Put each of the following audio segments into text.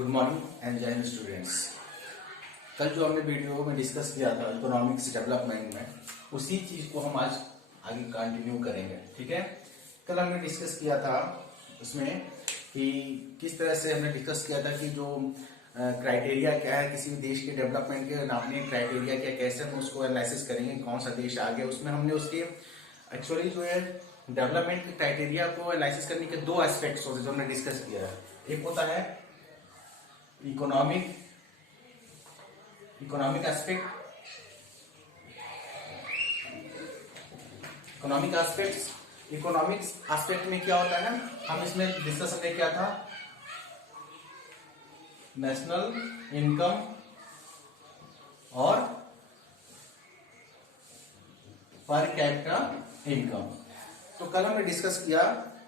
Good morning and जय Hind students. कल जो हमने वीडियो में डिस्कस किया था इकोनॉमिक्स डेवलपमेंट में, उसी चीज को हम आज आगे कंटिन्यू करेंगे। ठीक है, कल हमने डिस्कस किया था उसमें कि किस तरह से हमने डिस्कस किया था कि जो क्राइटेरिया क्या है किसी भी देश के डेवलपमेंट के नापने क्राइटेरिया क्या, कैसे हम उसको एनालिसिस करेंगे, कौन सा देश आगे। उसमें हमने उसके एक्चुअली जो है डेवलपमेंट के क्राइटेरिया को एनालिसिस करने के दो एस्पेक्ट्स होते हैं जो हमने डिस्कस किया है। एक होता है इकोनॉमिक एस्पेक्ट, इकोनॉमिक्स एस्पेक्ट में क्या होता है, हम इसमें डिस्कस हमने किया था नेशनल इनकम और पर कैपिटा इनकम। तो कल हमने डिस्कस किया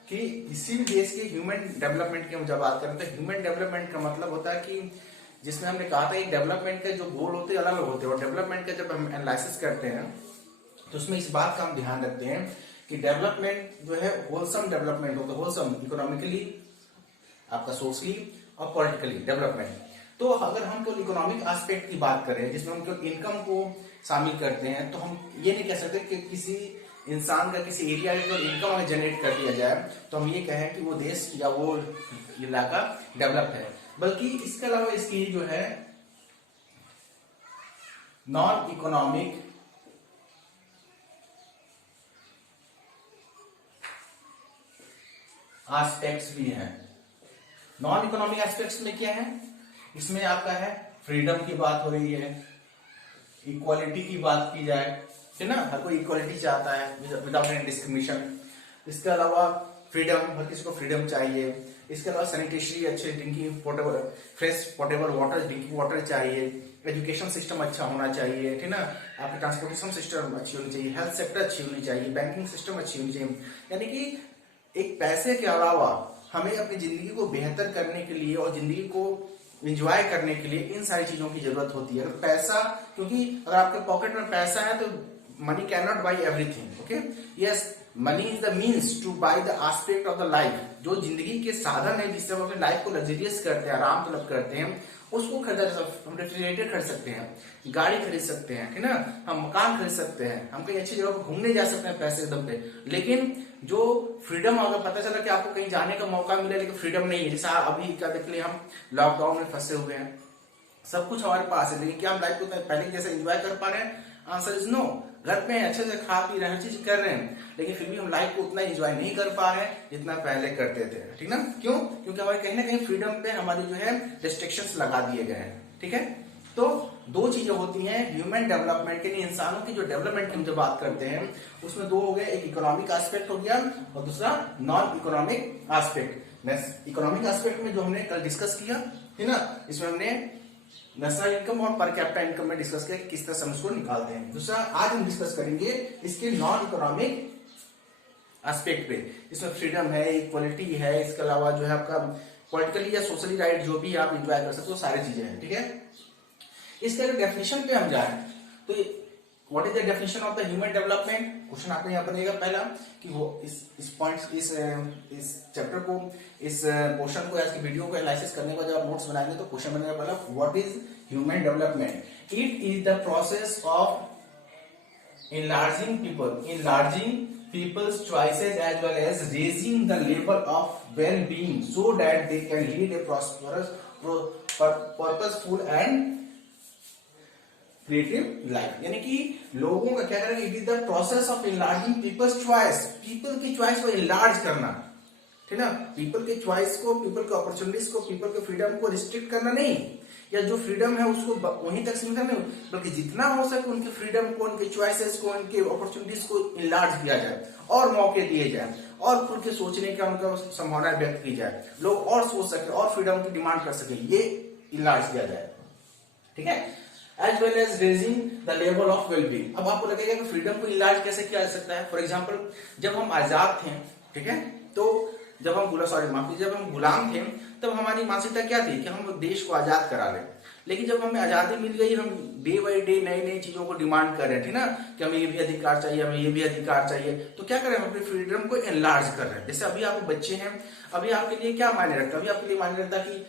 कि किसी भी देश के ह्यूमन डेवलपमेंट की हम जब बात करें तो ह्यूमन डेवलपमेंट का मतलब होता है कि जिसमें हमने कहा था डेवलपमेंट के जो गोल होते हैं अलग अलग होते हैं, और डेवलपमेंट का जब हम एनालिसिस करते हैं तो उसमें इस बात का हम ध्यान रखते हैं कि डेवलपमेंट जो है होलसम डेवलपमेंट होता है, होलसम इकोनॉमिकली, आपका सोशली और पॉलिटिकली डेवलपमेंट। तो अगर हम केवल इकोनॉमिक एस्पेक्ट की बात करें जिसमें हम केवल इनकम को शामिल करते हैं तो हम ये नहीं कह सकते कि किसी इंसान का किसी एरिया में इनकम हमें जनरेट कर दिया जाए तो हम ये कहें कि वो देश या वो इलाका डेवलप है। बल्कि इसके अलावा इसकी जो है नॉन इकोनॉमिक एस्पेक्ट्स भी हैं। नॉन इकोनॉमिक एस्पेक्ट्स में क्या है, इसमें आपका है फ्रीडम की बात हो रही है, इक्वालिटी की बात की जाए, है ना, हर कोई इक्वालिटी चाहता है विदाउट एनी डिस्क्रिमिनेशन। इसके अलावा फ्रीडम, हर किसी को फ्रीडम चाहिए। इसके अलावा सैनिटेशन, अच्छे drinking portable fresh portable water, drinking water चाहिए। एजुकेशन सिस्टम अच्छा होना चाहिए, ठीक ना, आपकी ट्रांसपोर्टेशन सिस्टम अच्छी होनी चाहिए, हेल्थ सेक्टर अच्छी होनी चाहिए, बैंकिंग सिस्टम अच्छी होनी चाहिए। यानी कि एक पैसे के अलावा हमें अपनी जिंदगी को बेहतर करने के लिए और जिंदगी को एंजॉय करने के लिए इन सारी चीजों की जरूरत होती है। अगर पैसा, क्योंकि अगर आपके पॉकेट में पैसा है तो money can not by everything, okay. Yes, money is the means two by the aspect of the life. जो जिंदगी के साधन है जिससे हम अपने लाइफ को लग्जरियस करते हैं, आराम तलब करते हैं, उसको खरीदा जा सकता है। हम रेफ्रिजरेटर खरीद सकते हैं, गाड़ी खरीद सकते हैं, ठीक ना, हम मकान खरीद सकते हैं, हम कहीं अच्छी जगह पर घूमने जा सकते हैं पैसे एकदम पे। लेकिन जो फ्रीडम, अगर पता चला कि आपको कहीं जाने का मौका मिला लेकिन फ्रीडम नहीं है, जैसा अभी क्या देख लिया, हम लॉकडाउन में फंसे हुए हैं, सब कुछ हमारे पास है लेकिन क्या हम लाइफ को पहले जैसे एंजॉय कर पा रहे हैं? Answer is no. घर पे अच्छे से खा पी रहे हैं, हर चीज कर रहे हैं, लेकिन फिर भी हम लाइफ को उतना एंजॉय नहीं कर पा रहे हैं जितना पहले करते थे, ठीक ना। क्यों? क्योंकि हमारे कहीं ना कहीं फ्रीडम पे हमारी जो है रिस्ट्रिक्शंस लगा दिए गए हैं, ठीक है। तो दो चीजें होती हैं ह्यूमन डेवलपमेंट के लिए, इंसानों की जो डेवलपमेंट की हम जब बात करते हैं उसमें दो हो गए, एक इकोनॉमिक एस्पेक्ट हो गया और दूसरा non economic aspect. Economic aspect में जो हमने कल डिस्कस किया, है ना, इसमें हमने नेशनल इनकम और पर कैपिटा इनकम में डिस्कस किया कि किस तरह से हम उसको निकालते हैं। दूसरा आज हम डिस्कस करेंगे इसके नॉन इकोनॉमिक एस्पेक्ट पे। इसमें फ्रीडम है, इक्वालिटी है, इसके अलावा जो है आपका पॉलिटिकली या सोशली राइट जो भी आप इंजॉय कर सकते हो, सारी चीजें हैं, ठीक है। इसके अगर डेफिनेशन पे हम जाए तो what is the definition of the human development. Question आपको यहाँ बनेगा पहला कि वो इस पॉइंट इस चैप्टर को, इस पोर्शन को, आज की वीडियो को एनालिसिस करने के बाद जब आप नोट्स बनाएंगे तो क्वेश्चन बनेगा पहला, what is human development. It is the process of enlarging people's choices as well as raising the level of well-being so that they can lead a prosperous, purposeful and creative life. यानी कि लोगों का क्या करेंगे, it is the process of enlarging people's choice, people की choice को enlarge करना, ठीक ना, पीपल के चॉइस को, पीपल के अपॉर्चुनिटीज को, पीपल के फ्रीडम को रिस्ट्रिक्ट करना नहीं, या जो फ्रीडम है उसको वहीं तक सीमित नहीं, बल्कि जितना हो सके उनके फ्रीडम को, उनके चॉइसेस को, उनके अपॉर्चुनिटीज को इनलार्ज किया जाए और मौके दिए जाए और खुल के सोचने का उनका संभावना व्यक्त की जाए, लोग और सोच सके और फ्रीडम की डिमांड कर सके, ये इनलार्ज किया जाए, ठीक है। As well as raising the level of wellbeing. अब आपको लगेगा कि फ्रीडम को इलाज कैसे किया जा सकता है। फॉर एग्जाम्पल, जब हम आजाद थे, ठीक है, तो जब हम गुलाम थे तब हमारी मानसिकता क्या थी कि हम देश को आजाद करा लें। लेकिन जब हमें आजादी मिल गई, हम डे बाई डे नई नई चीजों को डिमांड कर रहे हैं, ठीक ना, कि हमें ये भी अधिकार चाहिए, हमें ये भी अधिकार चाहिए। तो क्या करें, हम अपनी फ्रीडम को एनलार्ज कर रहे हैं। जैसे अभी आप बच्चे हैं, अभी आपके लिए क्या मायने रखता है, अभी आपके लिए मायने रखता है कि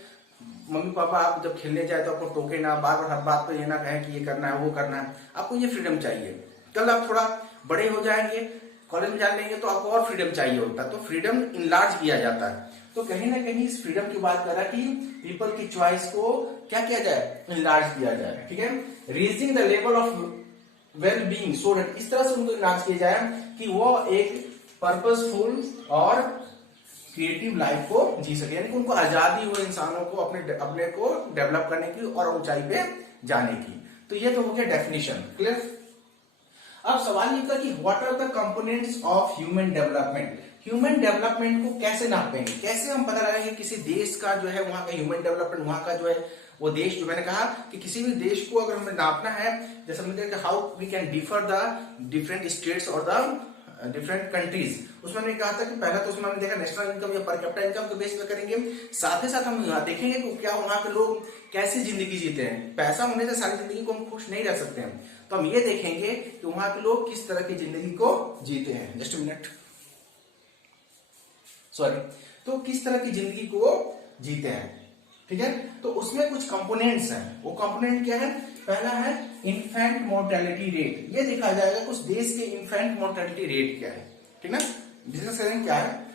मम्मी पापा आप जब खेलने जाए तो आपको टोके ना, बार बार हर बात पे ये ना कहें कि ये करना है वो करना है, आपको ये फ्रीडम चाहिए। कल आप थोड़ा बड़े हो जाएंगे, कॉलेज में जाने लेंगे तो आपको और फ्रीडम चाहिए होता है, तो फ्रीडम इनलार्ज किया जाता है। तो कहीं ना कहीं इस फ्रीडम की बात कर रहा है कि पीपल की चॉइस को क्या किया जाए, इनलार्ज किया जाए, ठीक है। Raising the level of well being so that, इस तरह से उनको इनलार्ज किया जाए कि वो एक पर्पसफुल और क्रिएटिव लाइफ को जी सके, यानी कि उनको आजादी हो इंसानों को अपने को डेवलप करने की और ऊंचाई पे जाने की। तो ये तो हो गया डेफिनेशन, क्लियर। अब सवाल ये था कि what are the components of human development. Human development को कैसे नापेंगे, कैसे हम पता लगाएंगे किसी देश का जो है वहां का ह्यूमन डेवलपमेंट, वहां का जो है वो देश, जो मैंने कहा कि किसी भी देश को अगर हमें नापना है, जैसे हमने देखा how we can differ the different states और द डिफरेंट कंट्रीज, उसमें हमने कहा था कि पहला तो उसमें हमने देखा नेशनल इनकम या पर कैपिटा इनकम के बेस पे करेंगे, साथ ही साथ हम देखेंगे कि क्या वहां के लोग कैसी जिंदगी जीते हैं। पैसा होने से सारी जिंदगी को हम खुश नहीं रह सकते हैं, तो हम ये देखेंगे कि वहां के लोग किस तरह की जिंदगी को जीते हैं। जस्ट मिनट, सॉरी, तो किस तरह की जिंदगी को जीते हैं, ठीक है। तो उसमें कुछ कंपोनेंट्स हैं, वो कंपोनेंट क्या है, पहला है इन्फेंट मोर्टेलिटी रेट, ये देखा जाएगा कुछ देश के इन्फेंट मोर्टेलिटी रेट क्या है, ठीक ना। बिजनेस करेंगे क्या है,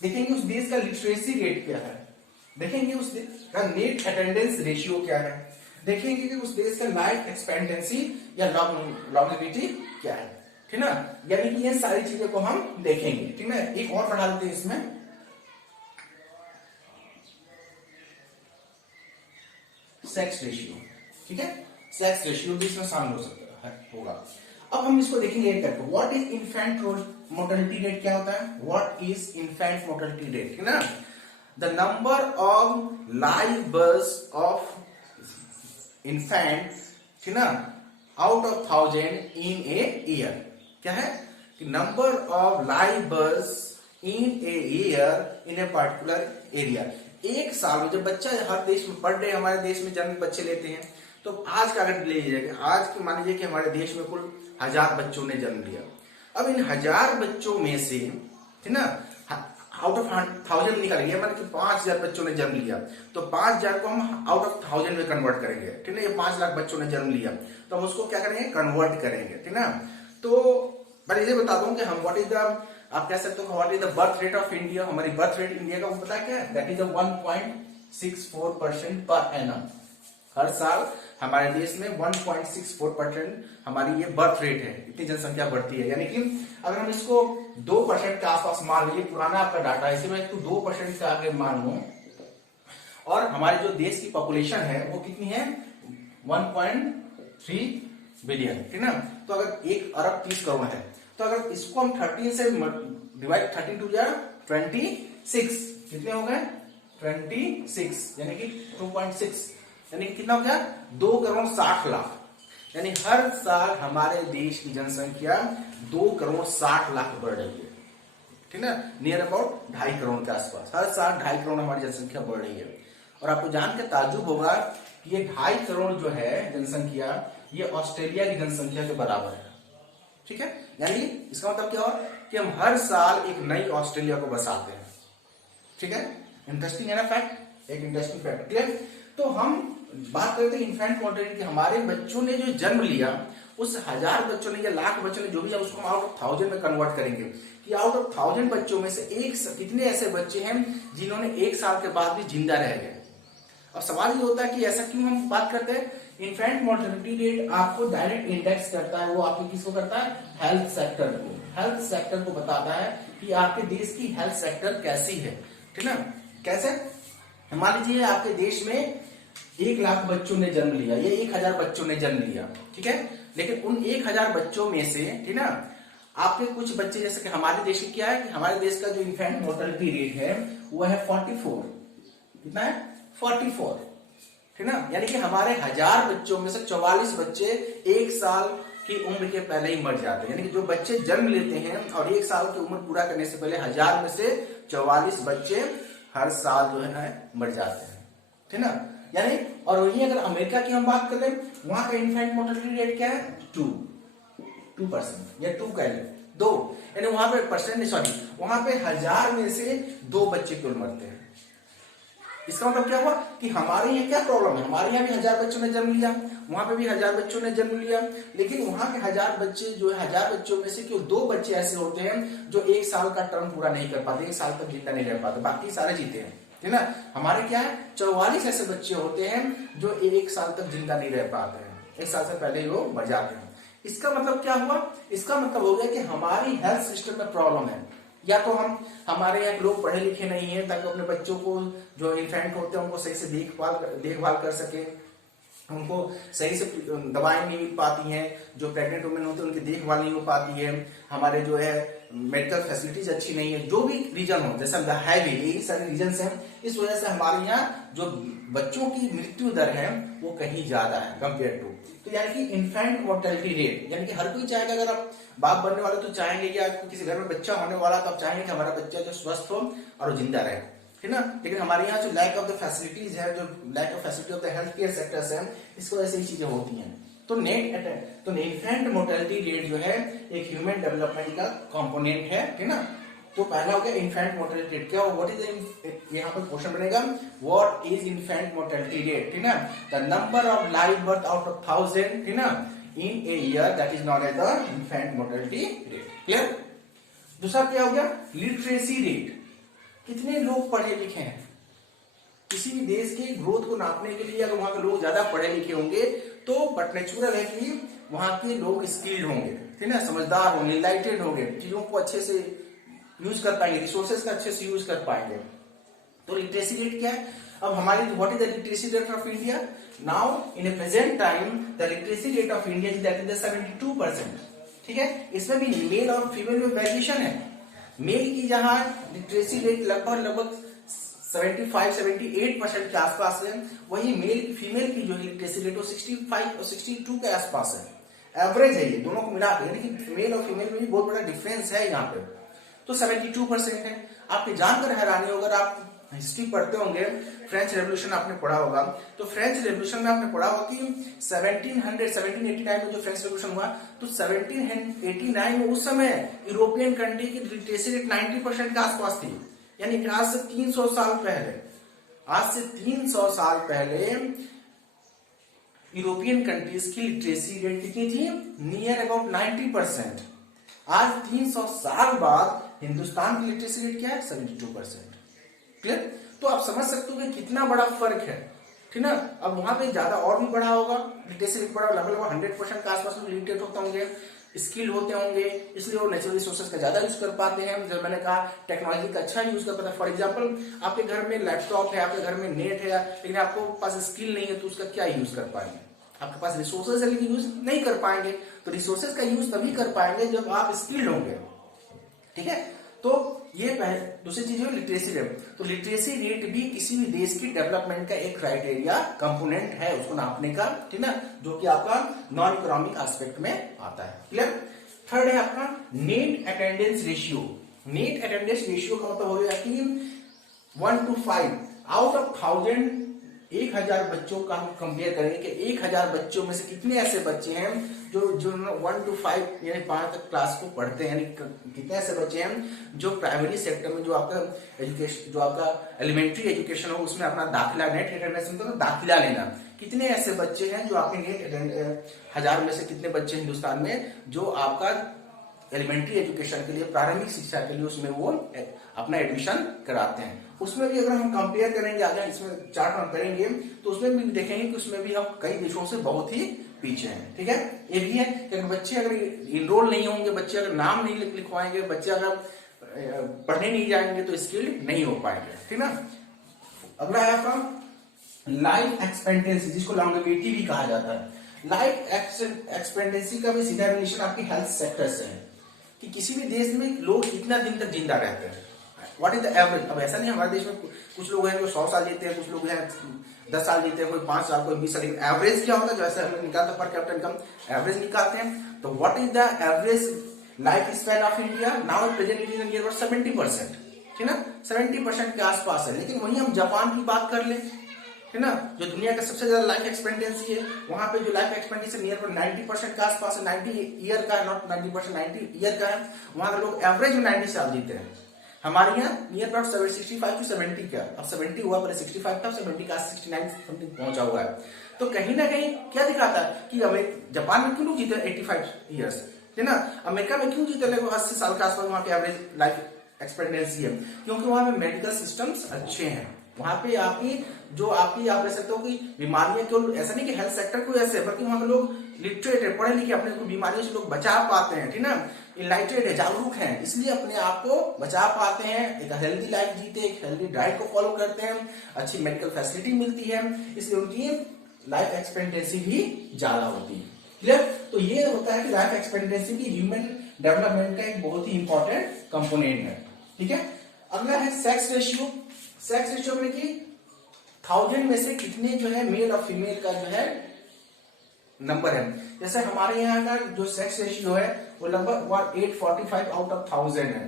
देखेंगे उस देश का लिटरेसी रेट क्या है, देखेंगे उस देश का नेट अटेंडेंस रेशियो क्या है, देखेंगे कि उस देश का लाइफ एक्सपेक्टेंसी या लॉन्जेविटी क्या है, ठीक ना। यानी कि ये सारी चीजें को हम देखेंगे, ठीक है। एक और बढ़ा देते हैं इसमें, सेक्स रेशियो, ठीक है, सेक्स रेशियो भी इसमें शामिल हो सकता है, होगा। अब हम इसको देखेंगे एक करके, what is infant mortality rate, क्या होता है, what is infant mortality rate, ठीक ना। The number of live birth of infant, ठीक ना, out of 1000 in a year, क्या है कि number of live birth in a year in a particular area. एक साल में जब बच्चा हर देश में पर डे हमारे देश में जन्म बच्चे लेते हैं, तो आज का अगर ले लीजिए, आज की मान लीजिए कि हमारे देश में कुल 1000 बच्चों ने जन्म लिया। अब इन 1000 बच्चों में से, ठीक ना, आउट ऑफ 1000 निकालेंगे, मतलब कि 5000 बच्चों ने जन्म लिया, तो 5000 को हम आउट ऑफ 1000 में कन्वर्ट करेंगे, ठीक ना। ये 5 लाख बच्चों ने जन्म लिया, तो हम उसको क्या करेंगे, कन्वर्ट करेंगे, ठीक ना। तो मैं ये बता दूं कि हम व्हाट इज द, आप कह सकते हो what is the birth rate of India. हमारी बर्थ रेट इंडिया का वो पता है क्या है, दैट इज 1.64% पर एनम। हर साल हमारे देश में 1.64% हमारी ये बर्थ रेट है, इतनी जनसंख्या बढ़ती है। यानी कि अगर हम इसको 2% के आसपास मान लीजिए, पुराना आपका डाटा है, इसी में इसको 2% से आगे मान लो, और हमारे जो देश की पॉपुलेशन है वो कितनी है, 1.3 बिलियन, ठीक ना। तो अगर 1 अरब 30 करोड़ है, तो अगर इसको हम 13 से डिवाइड, 13 टू 26, कितने हो गए, 26, यानी कि 2.6, यानी कि कितना हो गया, 2 करोड़ 60 लाख। यानी हर साल हमारे देश की जनसंख्या 2 करोड़ 60 लाख बढ़ रही है, ठीक ना, नियर अबाउट 2.5 करोड़ के आसपास। हर साल 2.5 करोड़ हमारी जनसंख्या बढ़ रही है। और आपको जान के ताज्जुब होगा कि ये 2.5 करोड़ जो है जनसंख्या, ये ऑस्ट्रेलिया की जनसंख्या के बराबर है, ठीक है। यानी इसका मतलब क्या हुआ कि हम हर साल एक नई ऑस्ट्रेलिया को बसाते हैं, ठीक है। इंटरेस्टिंग है ना फैक्ट, एक इंटरेस्टिंग फैक्ट, क्लियर। तो हम बात करते हैं इन्फेंट मोर्टेलिटी, हमारे बच्चों ने जो जन्म लिया, उस 1000 बच्चों ने या लाख बच्चों ने जो भी, उसको हम आउट ऑफ 1000 में कन्वर्ट करेंगे कि आउट ऑफ 1000 बच्चों में से कितने ऐसे बच्चे हैं जिन्होंने 1 साल के बाद भी जिंदा रह गए। अब सवाल ये होता है कि ऐसा क्यों हम बात करते हैं। इन्फेंट मोर्टेलिटी रेट आपको डायरेक्ट इंडेक्स करता है, वो आपके किसको करता है, हेल्थ सेक्टर को। हेल्थ सेक्टर को बताता है कि आपके देश की हेल्थ सेक्टर कैसी है, ठीक ना। कैसे, मान लीजिए आपके देश में 1 लाख बच्चों ने जन्म लिया या 1000 बच्चों ने जन्म लिया, ठीक है। लेकिन उन 1000 बच्चों में से, ठीक ना, आपके कुछ बच्चे, जैसे कि हमारे देश की क्या है कि हमारे देश का जो इन्फेंट मोर्टेलिटी रेट है वो है 44, कितना है, 44, ठीक ना। यानी कि हमारे 1000 बच्चों में से 44 बच्चे 1 साल की उम्र के पहले ही मर जाते हैं। यानी कि जो बच्चे जन्म लेते हैं और 1 साल की उम्र पूरा करने से पहले 1000 में से 44 बच्चे हर साल जो है मर जाते हैं, ठीक ना। यानी और वही अगर अमेरिका की हम बात करें, वहां का इन्फेंट मोर्टेलिटी रेट क्या है, 2% या 2 कह लें, 2, यानी वहां पे परसेंट, सॉरी, वहां पे 1000 में से 2 बच्चे केवल मरते हैं, इसका मतलब क्या हुआ कि हमारे यहाँ क्या प्रॉब्लम है, हमारे यहाँ भी 1000 बच्चों ने जन्म लिया, वहां पे भी 1000 बच्चों ने जन्म लिया, लेकिन वहां के 1000 बच्चे जो है 1000 बच्चों में से केवल 2 बच्चे ऐसे होते हैं जो 1 साल का टर्म पूरा नहीं कर पाते, 1 साल तक जिंदा नहीं रह पाते, बाकी सारे जीते हैं, है ना। हमारे क्या है 44 ऐसे बच्चे होते हैं जो 1 साल तक जिंदा नहीं रह पाते हैं, 1 साल से पहले ही वो मर जाते हैं। इसका मतलब क्या हुआ, इसका मतलब हो गया कि हमारी हेल्थ सिस्टम में प्रॉब्लम है, या तो हमारे यहाँ लोग पढ़े लिखे नहीं है ताकि अपने बच्चों को जो इन्फेंट होते हैं उनको सही से देखभाल कर सके, उनको सही से दवाएं नहीं मिल पाती हैं, जो प्रेग्नेंट वुमेन होते हैं उनकी देखभाल नहीं हो पाती है, हमारे जो है मेडिकल फैसिलिटीज अच्छी नहीं है, जो भी रीजन हो, जैसा है भी यही सारे रीजन हैं, इस वजह से हमारे यहाँ जो बच्चों की मृत्यु दर है वो कहीं ज्यादा है कंपेयर टू, तो यानी कि इन्फेंट मोर्टेलिटी रेट, यानी कि हर कोई चाहेगा, अगर आप बाप बनने वाले तो चाहेंगे, या किसी घर में बच्चा होने वाला तो आप चाहेंगे कि हमारा बच्चा जो स्वस्थ हो और जिंदा रहे, है ना। लेकिन हमारे यहाँ जो लैक ऑफ द फैसिलिटीज है, जो lack of facility of the health care sectors है, इस वजह से ये चीजें होती हैं। तो इन्फेंट मोर्टेलिटी रेट जो है एक ह्यूमन डेवलपमेंट का कंपोनेंट है ना। तो पहला हो गया इन्फेंट मोर्टेलिटी रेट, क्या व्हाट इज, यहाँ पर क्वेश्चन बनेगा what is infant mortality rate, है ना, the number of live birth out of 1000, है ना, in a year, that is known as the infant mortality rate. Clear. दूसरा क्या हो गया लिटरेसी रेट, कितने लोग पढ़े लिखे हैं। किसी भी देश के ग्रोथ को नापने के लिए अगर वहां के लोग ज्यादा पढ़े लिखे होंगे तो बट नेचुरल है कि वहां के लोग स्किल्ड होंगे, ठीक है, समझदार होंगे, इनलाइटेड होंगे, चीजों को अच्छे से यूज कर पाएंगे, रिसोर्सेज का अच्छे से यूज कर पाएंगे। तो लिटरेसी रेट क्या है, अब हमारी what is the literacy rate of India now in A present time, the literacy rate of India is that is 72%, ठीक है। इसमें भी मेल और फीमेल में वेरिएशन है। मेल की जहां लिटरेसी रेट लगभग 75-78% के आसपास है, वही फीमेल की जो लिटरेसी रेट वो 65 और 62 के आसपास है, एवरेज है ये दोनों को मिला के, यानी कि मेल और फीमेल में भी बहुत बड़ा डिफरेंस है यहाँ पे। तो 72% है। आपके जानकर हैरानी होगा, आप हिस्ट्री पढ़ते होंगे, फ्रेंच रेवोल्यूशन आपने पढ़ा होगा, तो फ्रेंच रेवोल्यूशन में आपने पढ़ा होगा कि 1789 में जो फ्रेंच रेवोल्यूशन हुआ, तो 1789 में उस समय यूरोपियन कंट्री की लिटरेसी रेट 90% के आसपास थी, यानी कि आज से 300 साल पहले, आज से 300 साल पहले यूरोपियन कंट्रीज की लिटरेसी रेट कितनी थी, नियर अबाउट 90%। आज 300 साल बाद हिंदुस्तान की लिटरेसी रेट क्या है, 72%। क्लियर। तो आप समझ सकते हो कि कितना बड़ा फर्क है, ठीक ना। अब वहां पे ज्यादा और भी बढ़ा होगा, लिटरेसी रेट बढ़ा, लगभग 100% के आसपास में लिटरेट होते होंगे, स्किल होते होंगे, इसलिए वो नेचुरल रिसोर्सेज का ज्यादा यूज कर पाते हैं। जब मैंने कहा टेक्नोलॉजी का अच्छा यूज कर पाते हैं, फॉर एग्जांपल आपके घर में लैपटॉप है, आपके घर में नेट है, लेकिन आपको पास स्किल नहीं है तो उसका क्या यूज कर पाएंगे। आपके पास रिसोर्सेज है लेकिन यूज नहीं कर पाएंगे, तो रिसोर्सेज का यूज तभी कर पाएंगे जब आप स्किल्ड होंगे, ठीक है। तो ये दूसरी चीज है लिटरेसी रेट। तो लिटरेसी रेट भी किसी भी देश की डेवलपमेंट का एक क्राइटेरिया कंपोनेंट है उसको नापने का, ठीक ना, जो कि आपका नॉन इकोनॉमिक एस्पेक्ट में आता है। क्लियर। थर्ड है आपका net attendance ratio. Net attendance ratio का मतलब हो गया कि 1 to 5 आउट ऑफ 1000 बच्चों का हम कंपेयर करेंगे कि 1000 बच्चों में से कितने ऐसे बच्चे हैं जो 1 to 5 यानी 5 तक क्लास को पढ़ते हैं, यानी कितने ऐसे बच्चे हैं जो प्राइमरी सेक्टर में जो आपका एजुकेशन, जो आपका एलिमेंट्री एजुकेशन हो उसमें अपना दाखिला, नेट अटेंडेंस में तो दाखिला लेना, कितने ऐसे बच्चे हैं जो आपके नेट 1000 में से कितने बच्चे हिंदुस्तान में जो आपका एलिमेंट्री एजुकेशन के लिए, प्रारंभिक शिक्षा के लिए उसमें वो अपना एडमिशन कराते हैं। उसमें भी अगर हम कंपेयर करेंगे, आगे इसमें चार्ट हम करेंगे तो उसमें भी देखेंगे कि उसमें भी हम कई देशों से बहुत ही पीछे हैं, ठीक है। ये भी है कि अगर बच्चे अगर इनरोल नहीं होंगे, बच्चे अगर नाम नहीं लिखवाएंगे, बच्चे अगर पढ़ने नहीं जाएंगे तो स्किल्ड नहीं हो पाएंगे, ठीक ना। अगला है आपका लाइफ एक्सपेक्टेंसी, जिसको लॉन्गेविटी भी कहा जाता है। लाइफ एक्सपेक्टेंसी का भी सीधा रिलेशन आपकी हेल्थ सेक्टर से है कि किसी भी देश में लोग कितना दिन तक जिंदा रहते हैं, व्हाट इज द एवरेज। अब ऐसा नहीं, हमारे देश में कुछ लोग हैं जो 100 साल जीते हैं, कुछ लोग हैं 10 साल जीते हैं, कोई 5 साल, कोई 20 साल, एवरेज क्या होता है, जैसे हम निकालते हैं पर कैपिटा इनकम एवरेज निकालते हैं, तो what is the average life span of India now present it is near about 70%, ठीक ना, 70% के आसपास है। लेकिन वहीं हम जापान की बात कर लें, है ना, जो दुनिया का सबसे ज्यादा लाइफ एक्सपेक्टेंसी है, वहां पे जो लाइफ एक्सपेक्टेंसी नियर पर 90% के आसपास है, 90 ईयर का है, नॉट 90%, 90 ईयर का है। वहां के लोग एवरेज में 90 साल जीते हैं। हमारे यहाँ नियर अबाउट 65 to 70 का, अब 70 हुआ, पहले 65 था, 70 का 69 समथिंग पहुंचा हुआ है। तो कहीं ना कहीं क्या दिखाता है कि जापान में क्यों लोग जीते 85 ईयर्स, है ना, अमेरिका में क्यों जीते लोग 80 साल के आसपास वहां के एवरेज लाइफ एक्सपेक्टेंसी है, क्योंकि वहां पे मेडिकल सिस्टम्स अच्छे हैं। वहां पे आप कह सकते हो कि बीमारियां क्यों, ऐसा नहीं कि हेल्थ सेक्टर को ऐसे, बल्कि वहां के लोग लिटरेट है, पढ़े लिखे, अपने को बीमारियों से लोग बचा पाते हैं, ठीक ना, इनलाइटेड है, जागरूक हैं, इसलिए अपने आप को बचा पाते हैं, एक हेल्दी लाइफ जीते, एक हेल्दी डाइट को फॉलो करते हैं, अच्छी मेडिकल फैसिलिटी मिलती है, इसलिए उनकी लाइफ एक्सपेक्टेंसी भी ज्यादा होती है। क्लियर? तो ये होता है कि लाइफ एक्सपेक्टेंसी भी ह्यूमन डेवलपमेंट का एक बहुत ही इंपॉर्टेंट कंपोनेंट है। ठीक है, अगला है सेक्स रेशियो। सेक्स रेशियो में कि 1000 में से कितने जो है मेल और फीमेल का जो है नंबर है। जैसे हमारे यहाँ का जो सेक्स रेशियो है वो लगभग 845 आउट ऑफ 1000 है।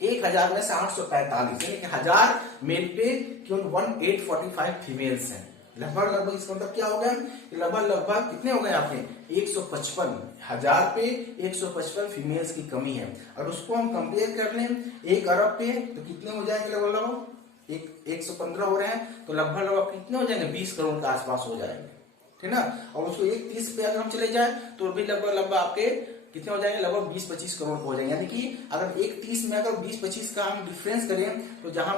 1000 में से 845, यानी कि 1000 मेल पे केवल 1845 फीमेल्स हैं। लगभग इसका मतलब क्या हो गया, लगभग कितने हो गए आपके 155, 1000 पे 155 फीमेल्स की कमी है। और उसको हम कंपेयर कर लें 1 अरब पे तो कितने हो जाएंगे, लगभग 115 हो रहे हैं, तो लगभग कितने हो जाएंगे 20 करोड़ के आसपास हो जाएंगे, ठीक ना। और उसको 130 पे अगर हम चले जाए तो भी लगभग आपके कितने हो जाएंगे, लगभग 20-25 करोड़ हो जाएंगे। यानी कि अगर 130 में अगर 20-25 का हम डिफरेंस करें तो जहां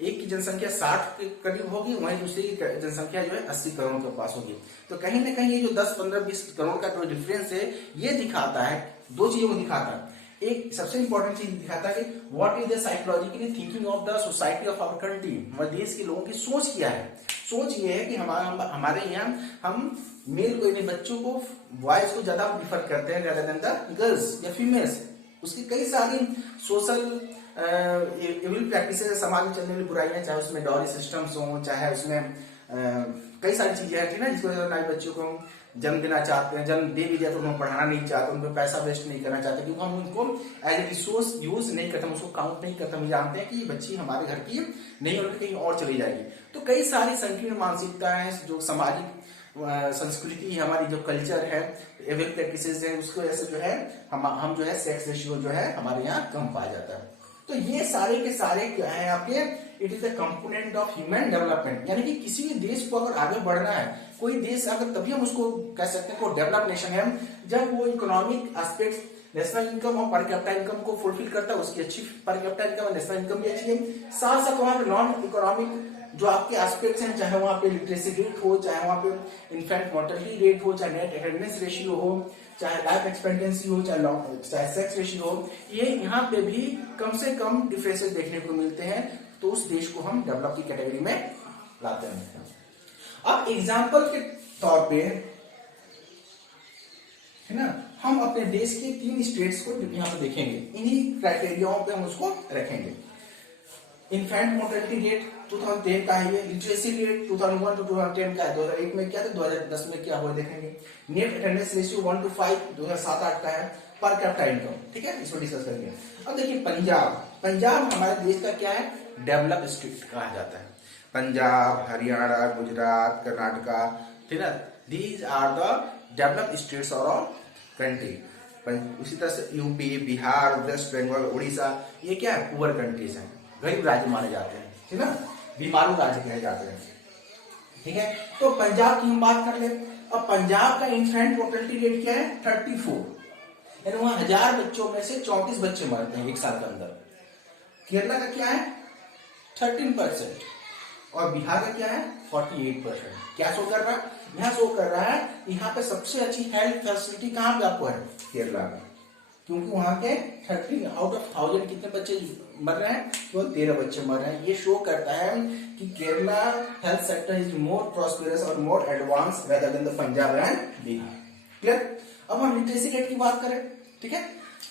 एक की जनसंख्या 60 के करीब होगी, वहीं दूसरी की जनसंख्या जो है 80 करोड़ के पास होगी। तो कहीं ना कहीं ये जो 10-15-20 करोड़ का जो डिफरेंस है ये दिखाता है, दो चीजों को दिखाता है। एक सबसे इंपॉर्टेंट चीज दिखाता है कि what is the psychologically thinking of the society of our country, हमारे देश के लोगों की सोच क्या है। सोच ये है कि हमारे यहाँ हम मेल को, बच्चों को, बॉयज को ज्यादा प्रीफर करते हैं rather than the गर्ल्स या फीमेल्स। उसकी कई सारी सोशल इविल प्रैक्टिसेस, समाज में चलने वाली बुराइयां, चाहे उसमें डॉरी सिस्टम्स हो, चाहे उसमें कई सारी चीजें हैं, ठीक ना, जिसको नए बच्चों को जन्म देना चाहते हैं, जन्म दे भी दिया तो उनको पढ़ाना नहीं चाहते, उनको पैसा वेस्ट नहीं करना चाहते, क्योंकि हम उनको एज ए रिसोर्स यूज नहीं करते, हम उसको काउंट नहीं करते, हम जानते हैं कि ये बच्ची हमारे घर की नहीं होकर कहीं और चली जाएगी। तो कई सारी संकीर्ण मानसिकता है, जो सामाजिक संस्कृति, हमारी जो कल्चर है, एविल प्रैक्टिसेस है, उसको ऐसे जो है हम जो है सेक्स रेशियो जो है हमारे यहाँ कम पाया जाता है। तो ये सारे के सारे क्या है आपके, it is the component of human development. यानी कि किसी भी देश को अगर आगे बढ़ना है, कोई देश अगर, तभी हम उसको कह सकते हैं को डेवलप नेशन है जब वो इकोनॉमिक एस्पेक्ट, नेशनल इनकम और पर कैपिटा इनकम को फुलफिल करता है, उसकी अच्छी पर कैपिटा इनकम और नेशनल इनकम भी अच्छी है। साथ साथ वहां पे नॉन इकोनॉमिक जो आपके एस्पेक्ट्स हैं, चाहे वहां पे लिटरेसी रेट हो, चाहे वहां पे इन्फेंट मोर्टेलिटी रेट हो, चाहे नेट अटेंडेंस रेशियो हो, चाहे लाइफ एक्सपेक्टेंसी हो, चाहे सेक्स रेशियो हो, ये यहाँ पे भी कम से कम डिफरेंसेस देखने को मिलते हैं। तो उस देश को हम डेवलप की कैटेगरी में लाते हैं। अब एग्जाम्पल के तौर पे, है ना, हम अपने देश के 3 स्टेट्स को यहाँ पे देखेंगे, इन्हीं क्राइटेरियाओं पे हम उसको रखेंगे। इन्फेंट मोर्टेलिटी रेट 2010 का है, ये लिटरेसी रेट 2001 to 2010 का है, 2001 में क्या था, 2010 में क्या हुआ देखेंगे। नेट अटेंडेंस रेशियो 1 to 5 2007-8 का है। पर कैपिटा इनकम, ठीक है, इसको डिस्कस करेंगे। अब देखिए पंजाब हमारे देश का क्या है, डेवलप स्टेट कहा जाता है। पंजाब, हरियाणा, गुजरात, कर्नाटका, ठीक है, these are the develop states और कंट्री। उसी तरह से यूपी, बिहार, वेस्ट बंगाल, उड़ीसा, ये क्या है, पुअर कंट्रीज हैं, गरीब राज्य माने जाते हैं, ठीक है ना, बीमारू राज्य कहे जाते हैं। ठीक है, तो पंजाब की हम बात कर ले। अब पंजाब का इन्फेंट मोर्टेलिटी रेट क्या है, 34, यानी वहां 1000 बच्चों में से 34 बच्चे मरते हैं 1 साल के अंदर। केरला का क्या है 13%, और बिहार का क्या है 48%। क्या शो कर रहा है, यहाँ शो कर रहा है यहाँ पे सबसे अच्छी हेल्थ फैसिलिटी कहाँ पे आपको है, केरला में, क्योंकि वहां के 13 आउट ऑफ 1000 कितने बच्चे मर रहे हैं, केवल 13 बच्चे मर रहे हैं। ये शो करता है कि Kerala health sector is more prosperous और more advance rather than the Punjab and Bihar. Clear? अब हम लिटरेसी रेट की बात करें, ठीक है,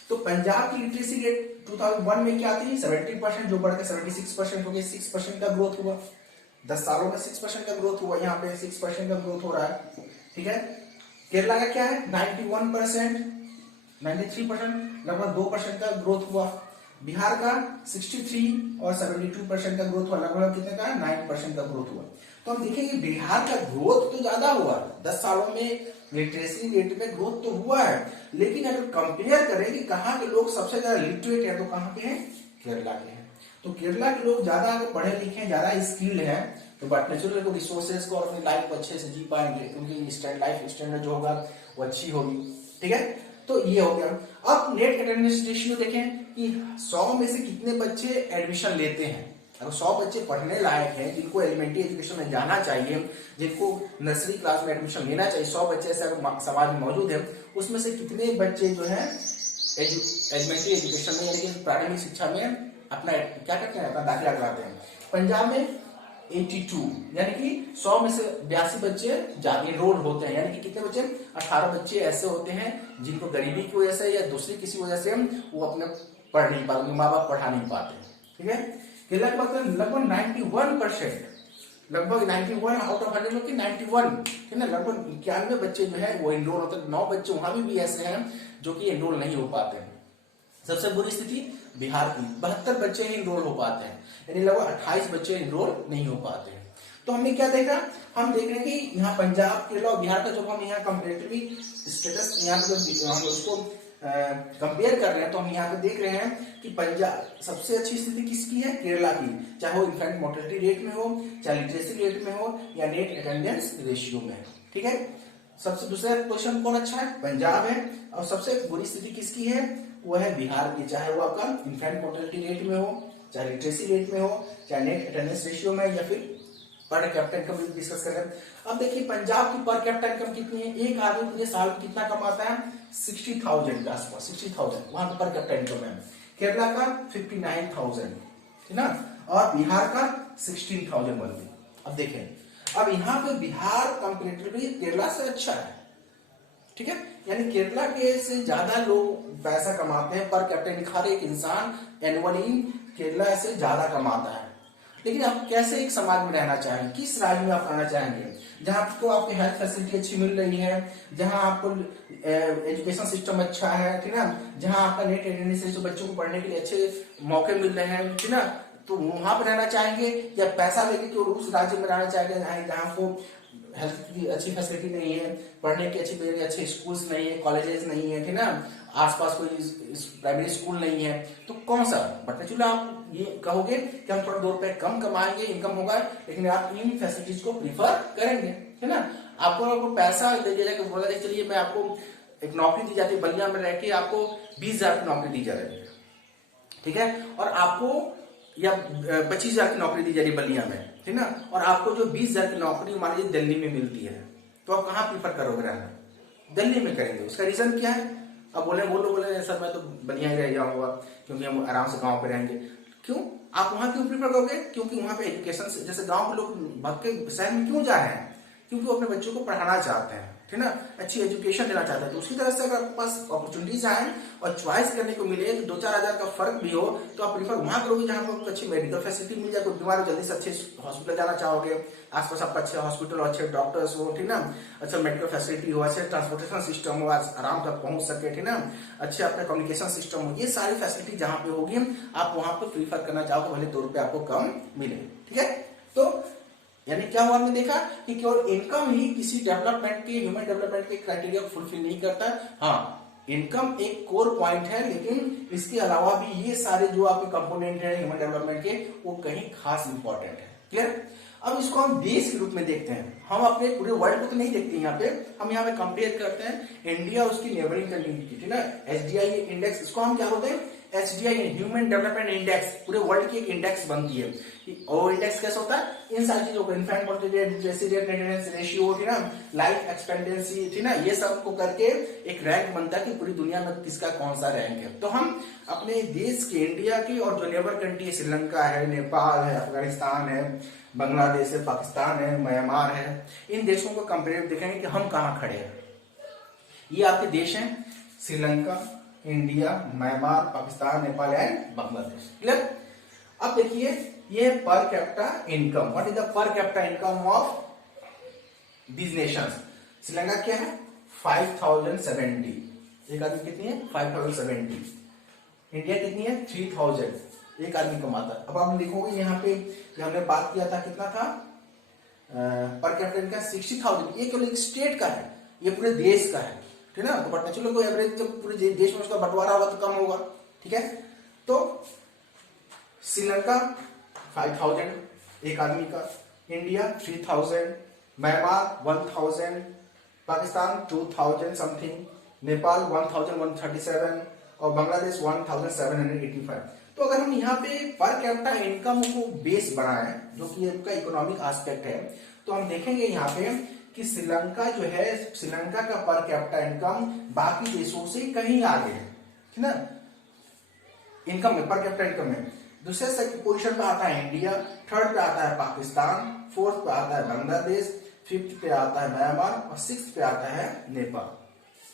तो पंजाब की लिटरेसी रेट 2001 में क्या थी, 70%, जो बढ़कर 76% हो गई, 6% का ग्रोथ हुआ। 10 सालों में 6% का ग्रोथ हुआ, यहाँ पे 6% का ग्रोथ हो रहा है। ठीक है, केरला का क्या है 91%, 93%, लगभग 2% का ग्रोथ हुआ। बिहार का 63 और 72% का ग्रोथ हुआ, लगभग कितने का 9% का ग्रोथ हुआ। तो हम देखेंगे बिहार का ग्रोथ तो ज्यादा हुआ, 10 सालों में लिटरेसी रेट में ग्रोथ तो हुआ है, लेकिन अगर कंपेयर करें कि कहाँ के लोग सबसे ज्यादा लिटरेट है तो कहाँ पे है, केरला के हैं। तो केरला के लोग ज्यादा अगर पढ़े लिखे हैं, ज्यादा स्किल्ड हैं, तो बट नेचुरल को रिसोर्सेज को और अपनी लाइफ को अच्छे से जी पाएंगे, क्योंकि लाइफ स्टैंडर्ड जो होगा वो अच्छी होगी। ठीक है, तो ये हो गया। अब नेट अटेंडेंस रेशियो देखें कि 100 में से कितने बच्चे एडमिशन लेते हैं। अगर 100 बच्चे पढ़ने लायक हैं, जिनको एलिमेंट्री एजुकेशन में जाना चाहिए, जिनको नर्सरी क्लास में एडमिशन लेना चाहिए, 100 बच्चे ऐसे समाज में मौजूद है, उसमें से कितने बच्चे जो है एलिमेंट्री एजुकेशन में यानी कि प्राथमिक शिक्षा में अपना क्या करते हैं, अपना दाखिला कराते हैं। पंजाब में 82 यानी कि 100 में से 82 बच्चे एनरोल होते हैं, यानी कि कितने बच्चे, 18 बच्चे ऐसे होते हैं जिनको गरीबी की वजह से या दूसरी किसी वजह से वो अपने पढ़ नहीं पाते, माँ बाप पढ़ा नहीं पाते। ठीक है, केरला के बाद लगभग 91%, लगभग 91 आउट ऑफ 100 की 91, ठीक है, लगभग 91 बच्चे जो है वो एनरोल होते हैं। 9 बच्चे वहां भी ऐसे हैं जो कि एनरोल नहीं हो पाते हैं। सबसे बुरी स्थिति बिहार की, 72 बच्चे ही एनरोल हो पाते हैं, यानी लगभग 28 बच्चे एनरोल नहीं हो पाते हैं। तो हमने क्या देखा, हम देख रहे हैं कि यहाँ पंजाब, केरला और बिहार का जब हम यहाँ कंपेरेटिवली स्टेटस यहाँ पे हम उसको कंपेयर कर रहे हैं, तो हम यहाँ पे देख रहे हैं कि पंजाब सबसे अच्छी स्थिति किसकी है, केरला की, चाहे वो इन्फेंट मोर्टेलिटी रेट में हो, चाहे लिटरेसी रेट में हो, या नेट अटेंडेंस रेशियो में। ठीक है, सबसे दूसरा पोजीशन कौन अच्छा है, पंजाब है। और सबसे बुरी स्थिति किसकी है, वो है बिहार की, चाहे वो आपका इन्फेंट मोर्टेलिटी रेट में हो, चाहे लिटरेसी रेट में हो, चाहे नेट अटेंडेंस रेशियो में, या फिर पर कैपिटा इनकम डिस्कस कर रहे हैं। अब देखिए पंजाब की पर कैपिटा इनकम कितनी है, एक आदमी पूरे साल में कितना कमाता है, 60,000 के आसपास, 60,000 वहां पर कैपिटा इनकम है। केरला का 59,000, ठीक ना, और बिहार का 16,000 बनती। अब देखें, अब यहाँ पे बिहार कंपेरेटिवली केरला से अच्छा है। ठीक है, यानी केरला के से ज्यादा लोग पैसा कमाते हैं पर कैपिटा, हर एक इंसान एनुअली केरला से ज्यादा कमाता है। लेकिन आप कैसे एक समाज में रहना चाहेंगे, किस राज्य में आप रहना चाहेंगे, जहां आपको आपकी हेल्थ फैसिलिटी अच्छी मिल रही है, जहां आपको एजुकेशन सिस्टम अच्छा है, ठीक ना, जहां आपका नेट अटेंडेंस से बच्चों को पढ़ने के लिए अच्छे मौके मिल रहे हैं, ठीक ना, तो वहां पर रहना चाहेंगे, या पैसा लेके तो उस राज्य में रहना चाहेंगे जहां को हेल्थ की अच्छी फैसिलिटी नहीं है, पढ़ने की अच्छे स्कूल्स नहीं है, कॉलेजेस नहीं है, ठीक ना, आसपास कोई प्राइमरी स्कूल नहीं है, तो कौन सा। बट नेचुरली आप ये कहोगे कि हम थोड़ा 2 रुपए कम कमाएंगे, इनकम होगा, लेकिन आप इन फैसिलिटीज को प्रीफर करेंगे, है ना। आपको पैसा दे दिया जाएगा, बोला जाए चलिए मैं आपको एक नौकरी दी जाती है, बलिया में रह के आपको 20,000 की नौकरी दी जा रही है, ठीक है, और आपको या 25,000 की नौकरी दी जा रही है बलिया में, ठीक ना, और आपको जो 20,000 की नौकरी मान लीजिए दिल्ली में मिलती है, तो आप कहाँ प्रीफर करोगे रहना, दिल्ली में करेंगे। उसका रीजन क्या है, अब वो लोग बोले सर मैं तो बलिया ही रह जाऊंगा क्योंकि हम आराम से गांव पे रहेंगे। क्यों आप वहां क्यों प्रीफर करोगे, क्योंकि वहां पे एजुकेशन, जैसे गांव के लोग भाग के शहर में क्यों जा रहे हैं, क्योंकि वो अपने बच्चों को पढ़ाना चाहते हैं, ठीक ना, अच्छी एजुकेशन देना चाहते हैं। तो उसी तरह से अगर आपके पास अपॉर्चुनिटीज आए और चॉइस करने को मिले, 2-4 हजार का फर्क भी हो, तो आप प्रीफर वहां करोगे जहां पर आपको अच्छी मेडिकल फैसिलिटी मिल जाए, कोई बीमार हो जल्दी से अच्छे हॉस्पिटल जाना चाहोगे, आसपास आपका अच्छे हॉस्पिटल, अच्छे डॉक्टर्स हो, ठीक ना, अच्छा मेडिकल फैसिलिटी हो, अच्छे ट्रांसपोर्टेशन सिस्टम हो, आराम तक पहुंच सके, ठीक ना, अच्छे अपने कम्युनिकेशन सिस्टम हो, ये सारी फैसिलिटी जहां पे होगी आप वहां पर प्रीफर करना चाहोगे, भले 2 रुपए आपको कम मिले। ठीक है, तो यानी क्या हुआ, हमने देखा कि केवल इनकम ही किसी डेवलपमेंट के, ह्यूमन डेवलपमेंट के क्राइटेरिया को फुलफिल नहीं करता। हाँ, इनकम एक कोर पॉइंट है, लेकिन इसके अलावा भी ये सारे जो आपके कंपोनेंट हैं ह्यूमन डेवलपमेंट के, वो कहीं खास इंपॉर्टेंट है। क्लियर। अब इसको हम देश के रूप में देखते हैं, हम अपने पूरे वर्ल्ड को तो नहीं देखते यहाँ पे, हम यहाँ पे कंपेयर करते हैं इंडिया उसकी नेबरिंग कंट्री की, ठीक है, एचडीआई इंडेक्स, इसको हम क्या बोलते हैं, एचडीआई ह्यूमन डेवलपमेंट इंडेक्स, पूरे वर्ल्ड की एक इंडेक्स बनती है। और इंडेक्स कैसा होता है, इन सारी चीजों को, infant mortality rate, literacy rate, net attendance ratio, ठीक ना, लाइफ एक्सपेक्टेंसी, ठीक ना, ये सब को करके एक रैंक बनता है कि पूरी दुनिया में किसका कौन सा रैंक है। तो हम अपने देश के, इंडिया की, और जो नेबर कंट्री है, श्रीलंका है, नेपाल है, अफगानिस्तान है, बांग्लादेश है, पाकिस्तान है, म्यांमार है, इन देशों को कंपेयर देखेंगे कि हम कहाँ खड़े हैं। ये आपके देश हैं, Sri Lanka, India, Myanmar, Pakistan, Nepal and Bangladesh. Clear. अब देखिए ये per capita income, what is the per capita income of these Nations. Sri Lanka क्या है, 5,070, एक आदमी कितनी है, 5,070। इंडिया कितनी है, 3,000 एक आदमी कमाता है। अब आप लिखोगे यहाँ पे कि हमने बात किया था, कितना था पर कैपिटा इनकम, 60,000। ये केवल एक स्टेट का है, ये पूरे देश का है, ठीक है ना। तो बट चलो कोई एवरेज जब पूरे देश में उसका बंटवारा होगा तो कम होगा, ठीक है। तो श्रीलंका 5000 एक आदमी का, India 3000, Myanmar 1000, Pakistan 2000 something, Nepal 1137 और बांग्लादेश 1785। तो अगर हम यहाँ पे पर कैपिटा इनकम को बेस बनाएं, जो कि इनका इकोनॉमिक एस्पेक्ट है, तो हम देखेंगे यहाँ पे कि श्रीलंका जो है, श्रीलंका का पर कैपिटा इनकम बाकी देशों से कहीं आगे है, ठीक ना, इनकम में, पर कैपिटा इनकम में। दूसरे पोजीशन पे आता है इंडिया, थर्ड पे आता है पाकिस्तान, फोर्थ पे आता है बांग्लादेश, फिफ्थ पे आता है म्यांमार और सिक्स्थ पे आता है नेपाल।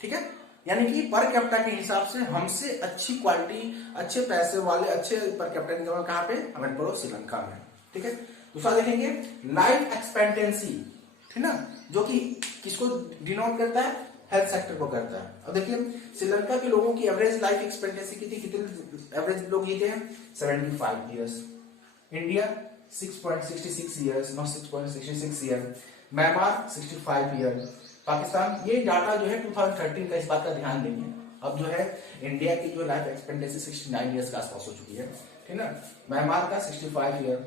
ठीक है, यानी कि पर कैपिटा के हिसाब से हमसे अच्छी क्वालिटी, अच्छे पैसे वाले, अच्छे पर कैपिटा इनकम कहाँ पे, हमारे पड़ोस श्रीलंका में। ठीक है, दूसरा देखेंगे लाइफ एक्सपेक्टेंसी, ठीक ना, जो कि किसको डिनोट करता है, हेल्थ सेक्टर को करता है। अब देखिए श्रीलंका के लोगों की एवरेज लाइफ एक्सपेक्टेंसी कितनी एवरेज लोग ये थे 75 years, India 6.66 years, not 6.66 year, Myanmar 65 year, Pakistan. ये डाटा जो है 2013 का, इस बात का ध्यान देंगे। अब जो है इंडिया की जो लाइफ एक्सपेक्टेंसी 69 इयर्स के आसपास हो चुकी है, ठीक ना, म्यांमार का 65 year,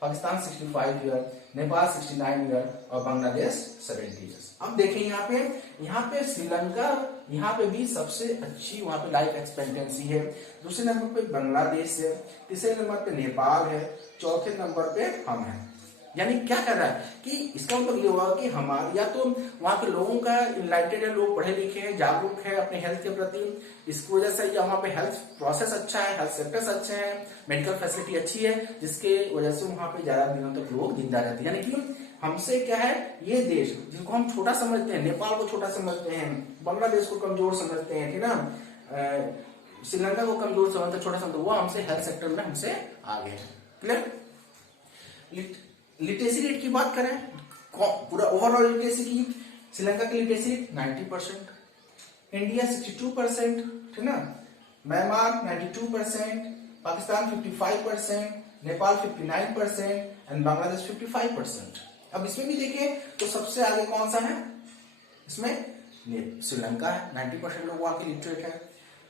Pakistan 65 year, Nepal 69 year और बांग्लादेश 70 ईयर्स। अब देखें यहाँ पे श्रीलंका, यहाँ पे भी सबसे अच्छी वहां पे लाइफ एक्सपेक्टेंसी है। दूसरे नंबर पे बांग्लादेश है, तीसरे नंबर पे नेपाल है, चौथे नंबर पे हम हैं। यानी क्या कर रहा है कि इसका मतलब ये हुआ कि हमारे, या तो वहां के लोगों का इनलाइटेड है, लोग पढ़े लिखे हैं, जागरूक है अपने हेल्थ के प्रति, इसकी वजह से या वहां पे हेल्थ प्रोसेस अच्छा है, हेल्थ सेक्टर्स अच्छे हैं, मेडिकल फैसिलिटी अच्छी है, जिसके वजह से वहां पे ज्यादा दिनों तक लोग जिंदा रहते हैं। यानी कि हमसे क्या है, ये देश जिसको हम छोटा समझते हैं, नेपाल को छोटा समझते हैं, बांग्लादेश को कमजोर समझते हैं, ठीक ना, श्रीलंका को कमजोर समझते, छोटा समझते, वो हमसे हेल्थ सेक्टर में हमसे आगे है। क्लियर। लिटरेसी रेट की बात करें, पूरा ओवरऑल लिटरेसी की, श्रीलंका की लिटरेसी रेट 90%, इंडिया 62%, ठीक ना, म्यांमार 92%, पाकिस्तान 55%, नेपाल 59% एंड बांग्लादेश 55%। अब इसमें भी देखें तो सबसे आगे कौन सा है, इसमें श्रीलंका है, 90% लोग वहां के लिटरेट है,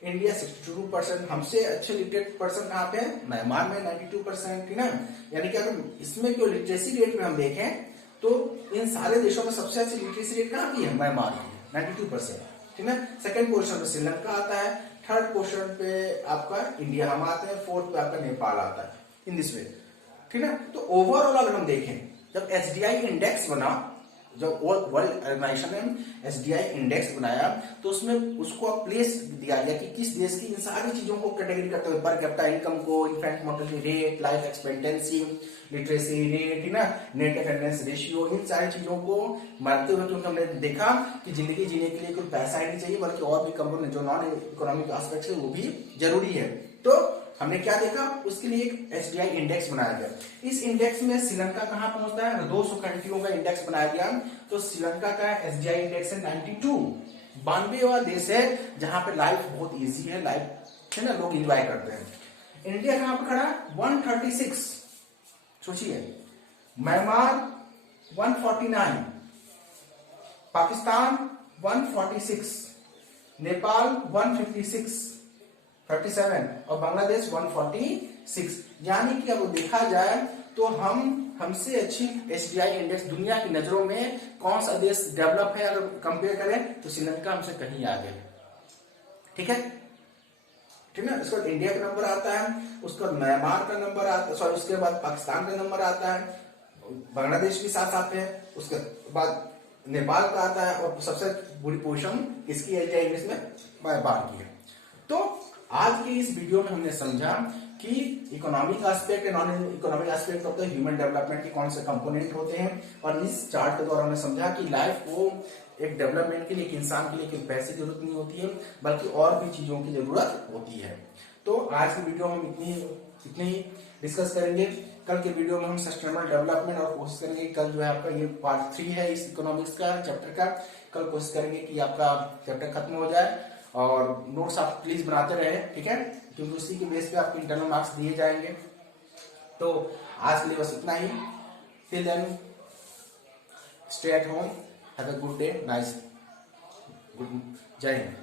इंडिया 62%, हमसे अच्छे लिटरेट पर्सन कहाँ पे है, म्यांमार में 92%, ठीक ना। यानी कि अगर इसमें जो लिटरेसी रेट में हम देखें तो इन सारे देशों में सबसे अच्छी लिटरेसी रेट कहाँ की है, म्यांमार की 92%, ठीक ना। सेकंड पोजीशन पे श्रीलंका आता है, थर्ड पोजीशन पे आपका इंडिया हम आते हैं, फोर्थ पे आपका नेपाल आता है, इन दिस वे, ठीक ना। तो ओवरऑल अगर हम देखें, जब एसडीआई इंडेक्स बना, जब वर्ल्ड ऑर्गेनाइजेशन ने एसडीआई इंडेक्स बनाया, तो उसमें उसको प्लेस दिया गया कि किस देश की इन सारी चीजों को कैटेगरी करते हुए, पर कैपिटा इनकम को, infant mortality rate, life expectancy, literacy rate, ठीक ना, नेट अटेंडेंस रेशियो, इन सारी चीजों को मानते हुए, क्योंकि हमने देखा कि जिंदगी जीने के लिए कोई पैसा ही नहीं चाहिए, बल्कि और भी कंपोनेंट जो नॉन इकोनॉमिक एस्पेक्ट है वो भी जरूरी है। तो हमने क्या देखा, उसके लिए एक एसडीआई इंडेक्स बनाया गया। इस इंडेक्स में श्रीलंका कहां पहुंचता है, 200 कंट्रियों का इंडेक्स बनाया गया। तो श्रीलंका का एसडीआई इंडेक्स है 92, 92वां देश है जहां पे लाइफ बहुत इजी है, लाइफ है ना, लोग एंजॉय करते हैं। इंडिया कहां पर खड़ा, 136, सोचिए, म्यांमार 149, पाकिस्तान 146, नेपाल 157 और बांग्लादेश 146। यानी कि अब देखा जाए तो हमसे अच्छी एसडीआई इंडेक्स दुनिया की नजरों में कौन सा देश डेवलप है, अगर कंपेयर करें तो श्रीलंका हमसे कहीं आगे है। ठीक है, ठीक ना। उसके बाद इंडिया का नंबर आता है, उसके बाद म्यांमार का नंबर आता है, सॉरी, उसके बाद पाकिस्तान का नंबर आता है, बांग्लादेश भी साथ आते हैं, उसके बाद नेपाल का आता है, और सबसे बुरी पोजीशन इसकी एसडीआई इंडेक्स में म्यांमार की है। तो आज की इस वीडियो में हमने समझा कि economic aspect and non economic aspect of the human development के कौन से कंपोनेंट होते हैं, और इस चार्ट के द्वारा हमने समझा कि लाइफ को एक डेवलपमेंट के लिए, एक इंसान के लिए केवल पैसे की जरूरत नहीं होती है, बल्कि और भी चीजों की जरूरत होती है। तो आज की वीडियो में इतनी ही डिस्कस करेंगे। कल के वीडियो में हम सस्टेनेबल डेवलपमेंट और कोशिश करेंगे, कल जो है आपका ये पार्ट 3 है इस इकोनॉमिक्स का चैप्टर का, कल कोशिश करेंगे कि आपका चैप्टर खत्म हो जाए, और नोट्स आप प्लीज बनाते रहे, ठीक है, क्योंकि उसी के बेस पे आपको इंटरनल मार्क्स दिए जाएंगे। तो आज के लिए बस इतना ही। Till then stay at home, have a good day, nice, good, Jai Hind.